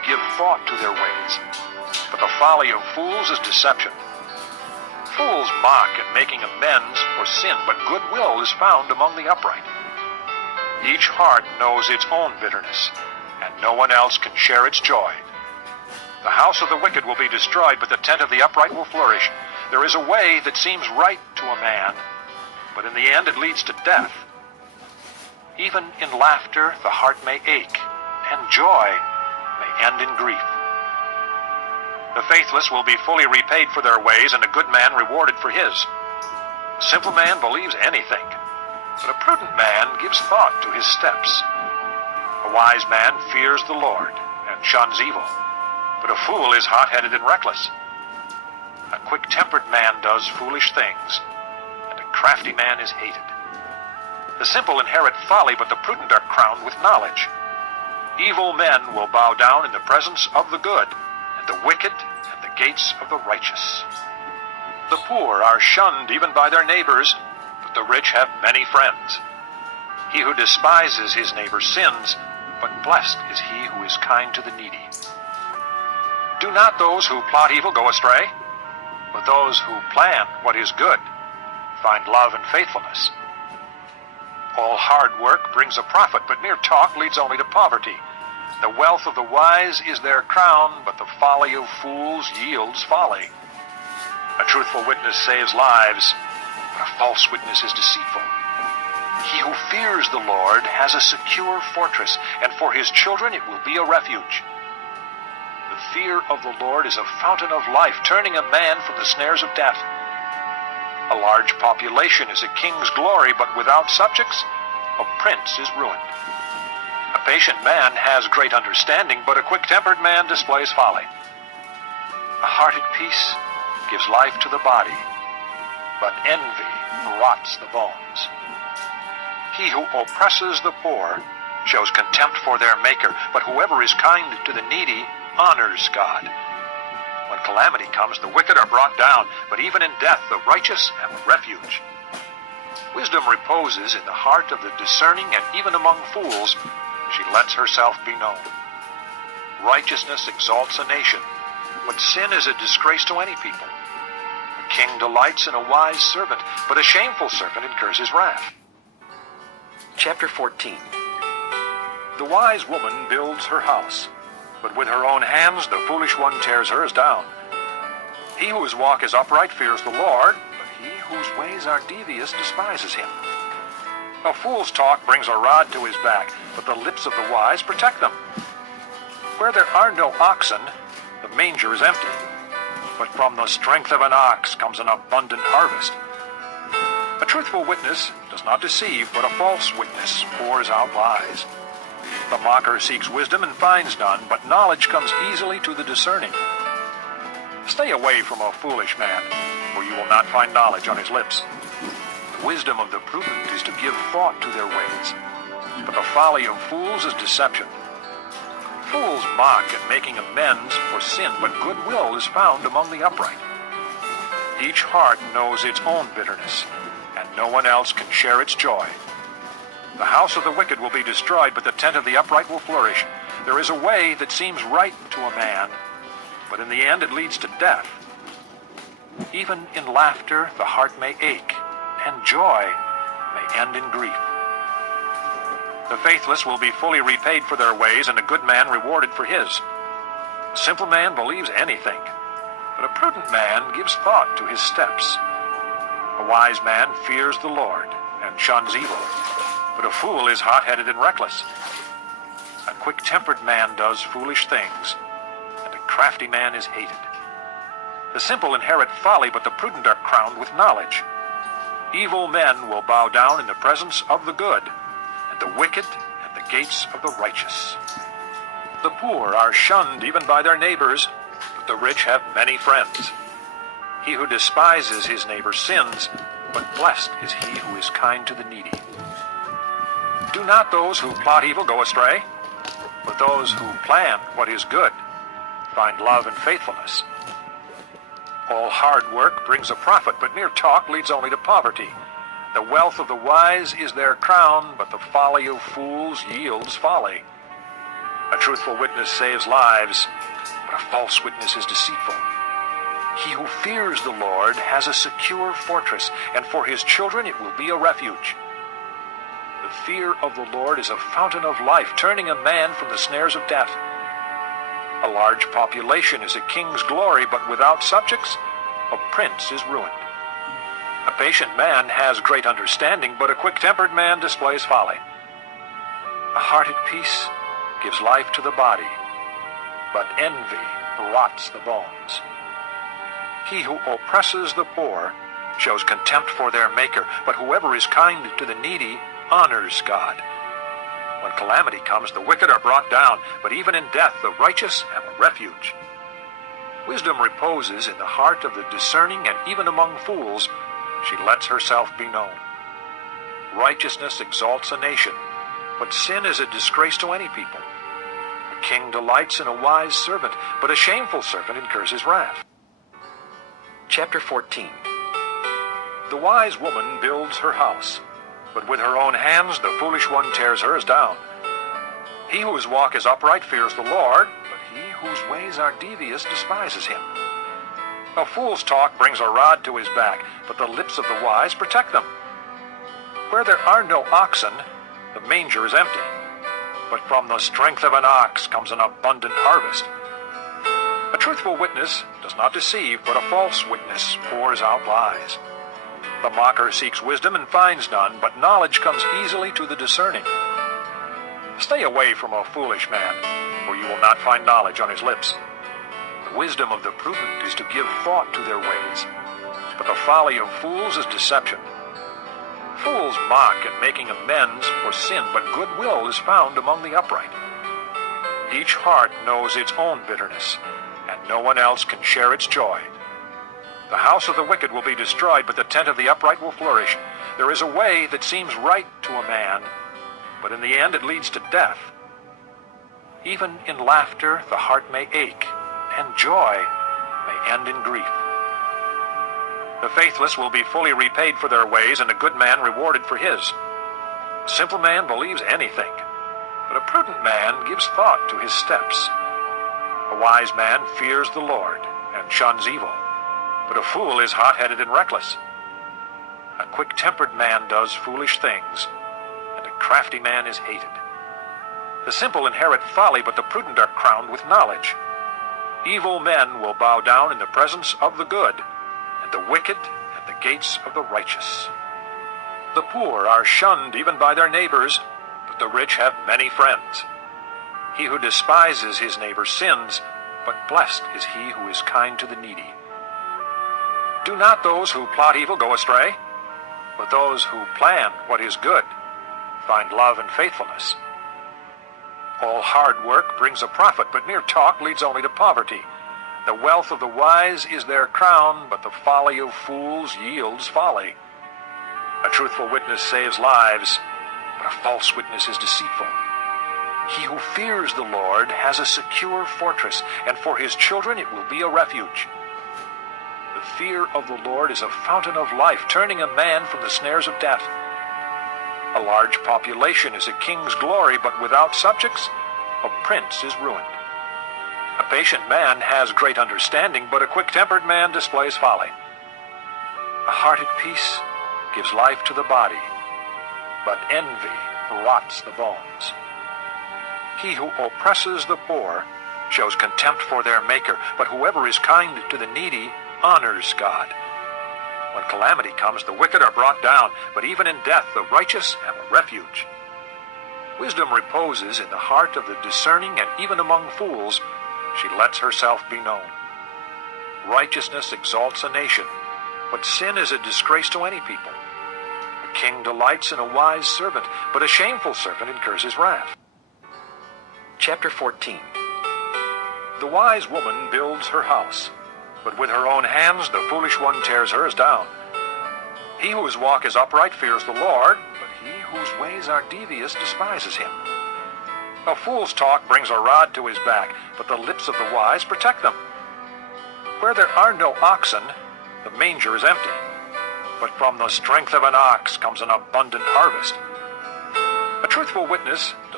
give thought to their ways, but the folly of fools is deception. Fools mock at making amends for sin, but goodwill is found among the upright. Each heart knows its own bitterness, and no one else can share its joy. The house of the wicked will be destroyed, but the tent of the upright will flourish. There is a way that seems right to a man, but in the end it leads to death. Even in laughter the heart may ache, and joy may end in grief. The faithless will be fully repaid for their ways, and a good man rewarded for his. A simple man believes anything, but a prudent man gives thought to his steps. A wise man fears the Lord and shuns evil, but a fool is hot-headed and reckless. A quick-tempered man does foolish things, and a crafty man is hated. The simple inherit folly, but the prudent are crowned with knowledge. Evil men will bow down in the presence of the good, and the wicked at the gates of the righteous. The poor are shunned even by their neighbors, but the rich have many friends. He who despises his neighbor sins, but blessed is he who is kind to the needy. Do not those who plot evil go astray, but those who plan what is good find love and faithfulness. All hard work brings a profit, but mere talk leads only to poverty. The wealth of the wise is their crown, but the folly of fools yields folly. A truthful witness saves lives, but a false witness is deceitful. He who fears the Lord has a secure fortress, and for his children it will be a refuge. The fear of the Lord is a fountain of life, turning a man from the snares of death. A large population is a king's glory, but without subjects, a prince is ruined. A patient man has great understanding, but a quick-tempered man displays folly. A heart at peace gives life to the body, but envy rots the bones. He who oppresses the poor shows contempt for their Maker, but whoever is kind to the needy honors God. When calamity comes, the wicked are brought down, but even in death the righteous have a refuge. Wisdom reposes in the heart of the discerning, and even among fools she lets herself be known. Righteousness exalts a nation, but sin is a disgrace to any people. A king delights in a wise servant, but a shameful servant incurs his wrath. Chapter 14. The wise woman builds her house, but with her own hands the foolish one tears hers down. He whose walk is upright fears the Lord, but he whose ways are devious despises him. A fool's talk brings a rod to his back, but the lips of the wise protect them. Where there are no oxen, the manger is empty, but from the strength of an ox comes an abundant harvest. A truthful witness does not deceive, but a false witness pours out lies. The mocker seeks wisdom and finds none, but knowledge comes easily to the discerning. Stay away from a foolish man, for you will not find knowledge on his lips. The wisdom of the prudent is to give thought to their ways, but the folly of fools is deception. Fools mock at making amends for sin, but goodwill is found among the upright. Each heart knows its own bitterness, and no one else can share its joy. The house of the wicked will be destroyed, but the tent of the upright will flourish. There is a way that seems right to a man, but in the end it leads to death. Even in laughter the heart may ache, and joy may end in grief. The faithless will be fully repaid for their ways, and a good man rewarded for his. A simple man believes anything, but a prudent man gives thought to his steps. A wise man fears the Lord and shuns evil, but a fool is hot-headed and reckless. A quick-tempered man does foolish things, and a crafty man is hated. The simple inherit folly, but the prudent are crowned with knowledge. Evil men will bow down in the presence of the good, and the wicked at the gates of the righteous. The poor are shunned even by their neighbors, but the rich have many friends. He who despises his neighbor sins, but blessed is he who is kind to the needy. Do not those who plot evil go astray, but those who plan what is good find love and faithfulness. All hard work brings a profit, but mere talk leads only to poverty. The wealth of the wise is their crown, but the folly of fools yields folly. A truthful witness saves lives, but a false witness is deceitful. He who fears the Lord has a secure fortress, and for his children it will be a refuge. The fear of the Lord is a fountain of life, turning a man from the snares of death. A large population is a king's glory, but without subjects, a prince is ruined. A patient man has great understanding, but a quick-tempered man displays folly. A heart at peace gives life to the body, but envy rots the bones. He who oppresses the poor shows contempt for their Maker, but whoever is kind to the needy honors God. When calamity comes, the wicked are brought down, but even in death the righteous have a refuge. Wisdom reposes in the heart of the discerning, and even among fools she lets herself be known. Righteousness exalts a nation, but sin is a disgrace to any people. A king delights in a wise servant, but a shameful servant incurs his wrath. Chapter 14. The wise woman builds her house, but with her own hands the foolish one tears hers down. He whose walk is upright fears the Lord, but he whose ways are devious despises him. A fool's talk brings a rod to his back, but the lips of the wise protect them. Where there are no oxen, the manger is empty, but from the strength of an ox comes an abundant harvest. A truthful witness does not deceive, but a false witness pours out lies. The mocker seeks wisdom and finds none, but knowledge comes easily to the discerning. Stay away from a foolish man, for you will not find knowledge on his lips. The wisdom of the prudent is to give thought to their ways, but the folly of fools is deception. Fools mock at making amends for sin, but goodwill is found among the upright. Each heart knows its own bitterness, and no one else can share its joy. The house of the wicked will be destroyed, but the tent of the upright will flourish. There is a way that seems right to a man, but in the end it leads to death. Even in laughter the heart may ache, and joy may end in grief. The faithless will be fully repaid for their ways, and a good man rewarded for his. A simple man believes anything, but a prudent man gives thought to his steps. A wise man fears the Lord and shuns evil, but a fool is hot-headed and reckless. A quick-tempered man does foolish things, and a crafty man is hated. The simple inherit folly, but the prudent are crowned with knowledge. Evil men will bow down in the presence of the good, and the wicked at the gates of the righteous. The poor are shunned even by their neighbors, but the rich have many friends. He who despises his neighbor sins, but blessed is he who is kind to the needy. Do not those who plot evil go astray, but those who plan what is good find love and faithfulness. All hard work brings a profit, but mere talk leads only to poverty. The wealth of the wise is their crown, but the folly of fools yields folly. A truthful witness saves lives, but a false witness is deceitful. He who fears the Lord has a secure fortress, and for his children it will be a refuge. The fear of the Lord is a fountain of life, turning a man from the snares of death. A large population is a king's glory, but without subjects, a prince is ruined. A patient man has great understanding, but a quick-tempered man displays folly. A heart at peace gives life to the body, but envy rots the bones. He who oppresses the poor shows contempt for their Maker, but whoever is kind to the needy honors God. When calamity comes, the wicked are brought down, but even in death the righteous have a refuge. Wisdom reposes in the heart of the discerning, and even among fools she lets herself be known. Righteousness exalts a nation, but sin is a disgrace to any people. A king delights in a wise servant, but a shameful servant incurs his wrath. Chapter 14. The wise woman builds her house, but with her own hands the foolish one tears hers down. He whose walk is upright fears the Lord, but he whose ways are devious despises him. A fool's talk brings a rod to his back, but the lips of the wise protect them. Where there are no oxen, the manger is empty, but from the strength of an ox comes an abundant harvest. A truthful witness does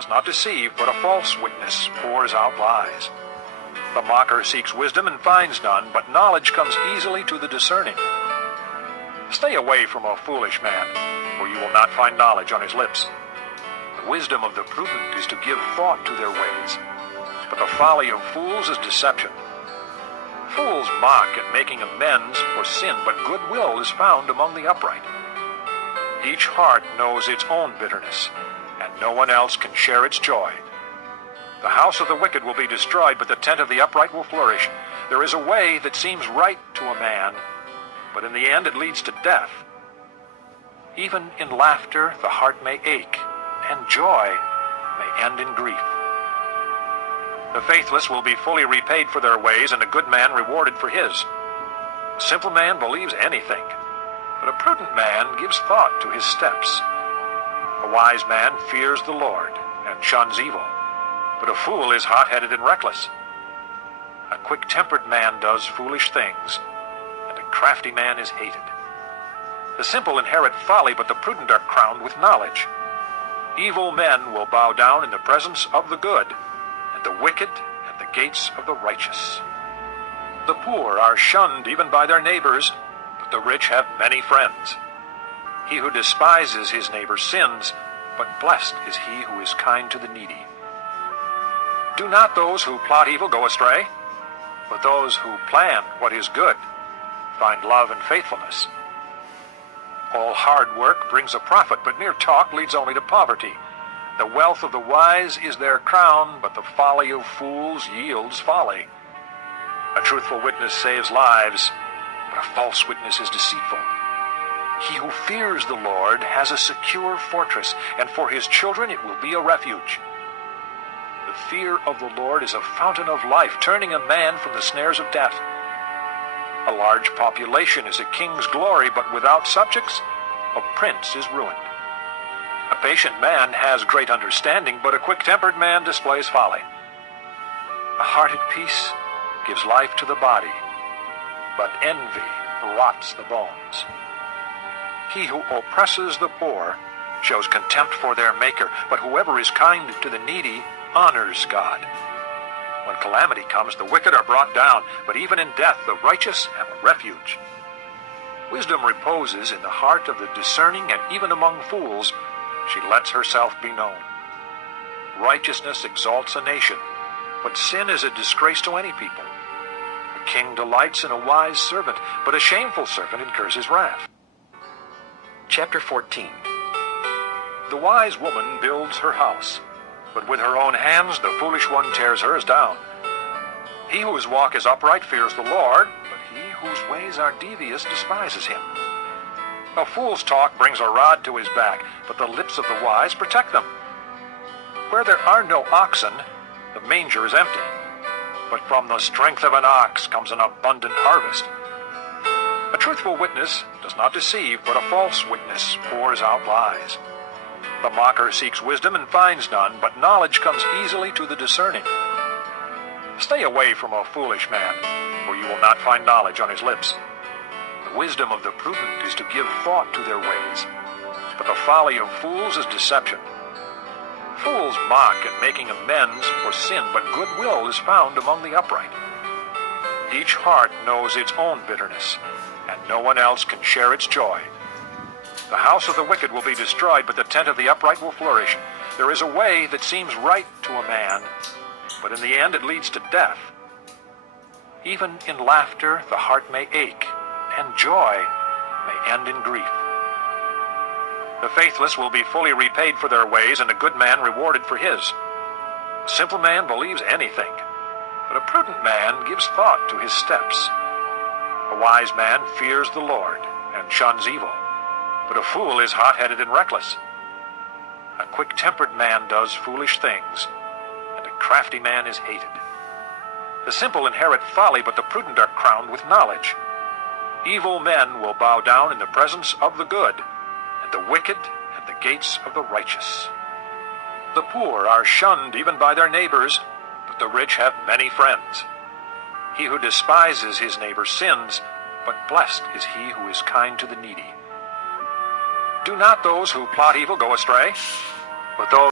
does not deceive, but a false witness pours out lies. The mocker seeks wisdom and finds none, but knowledge comes easily to the discerning. Stay away from a foolish man, for you will not find knowledge on his lips. The wisdom of the prudent is to give thought to their ways, but the folly of fools is deception. Fools mock at making amends for sin, but goodwill is found among the upright. Each heart knows its own bitterness, and no one else can share its joy. The house of the wicked will be destroyed, but the tent of the upright will flourish. There is a way that seems right to a man, but in the end it leads to death. Even in laughter the heart may ache, and joy may end in grief. The faithless will be fully repaid for their ways, and a good man rewarded for his. A simple man believes anything, but a prudent man gives thought to his steps. A wise man fears the Lord and shuns evil, but a fool is hot-headed and reckless. A quick-tempered man does foolish things, and a crafty man is hated. The simple inherit folly, but the prudent are crowned with knowledge. Evil men will bow down in the presence of the good, and the wicked at the gates of the righteous. The poor are shunned even by their neighbors, but the rich have many friends. He who despises his neighbor sins, but blessed is he who is kind to the needy. Do not those who plot evil go astray, but those who plan what is good find love and faithfulness. All hard work brings a profit, but mere talk leads only to poverty. The wealth of the wise is their crown, but the folly of fools yields folly. A truthful witness saves lives, but a false witness is deceitful. He who fears the Lord has a secure fortress, and for his children it will be a refuge. The fear of the Lord is a fountain of life, turning a man from the snares of death. A large population is a king's glory, but without subjects, a prince is ruined. A patient man has great understanding, but a quick-tempered man displays folly. A heart at peace gives life to the body, but envy rots the bones. He who oppresses the poor shows contempt for their Maker, but whoever is kind to the needy honors God. When calamity comes, the wicked are brought down, but even in death the righteous have a refuge. Wisdom reposes in the heart of the discerning, and even among fools she lets herself be known. Righteousness exalts a nation, but sin is a disgrace to any people. The king delights in a wise servant, but a shameful servant incurs his wrath. Chapter 14. The wise woman builds her house, but with her own hands the foolish one tears hers down. He whose walk is upright fears the Lord, but he whose ways are devious despises him. A fool's talk brings a rod to his back, but the lips of the wise protect them. Where there are no oxen, the manger is empty, but from the strength of an ox comes an abundant harvest. A truthful witness does not deceive, but a false witness pours out lies. The mocker seeks wisdom and finds none, but knowledge comes easily to the discerning. Stay away from a foolish man, for you will not find knowledge on his lips. The wisdom of the prudent is to give thought to their ways, but the folly of fools is deception. Fools mock at making amends for sin, but goodwill is found among the upright. Each heart knows its own bitterness, and no one else can share its joy. The house of the wicked will be destroyed, but the tent of the upright will flourish. There is a way that seems right to a man, but in the end it leads to death. Even in laughter the heart may ache, and joy may end in grief. The faithless will be fully repaid for their ways, and a good man rewarded for his. A simple man believes anything, but a prudent man gives thought to his steps. A wise man fears the Lord and shuns evil, but a fool is hot-headed and reckless. A quick-tempered man does foolish things, and a crafty man is hated. The simple inherit folly, but the prudent are crowned with knowledge. Evil men will bow down in the presence of the good, and the wicked at the gates of the righteous. The poor are shunned even by their neighbors, but the rich have many friends. He who despises his neighbor sins, but blessed is he who is kind to the needy. Do not those who plot evil go astray, but those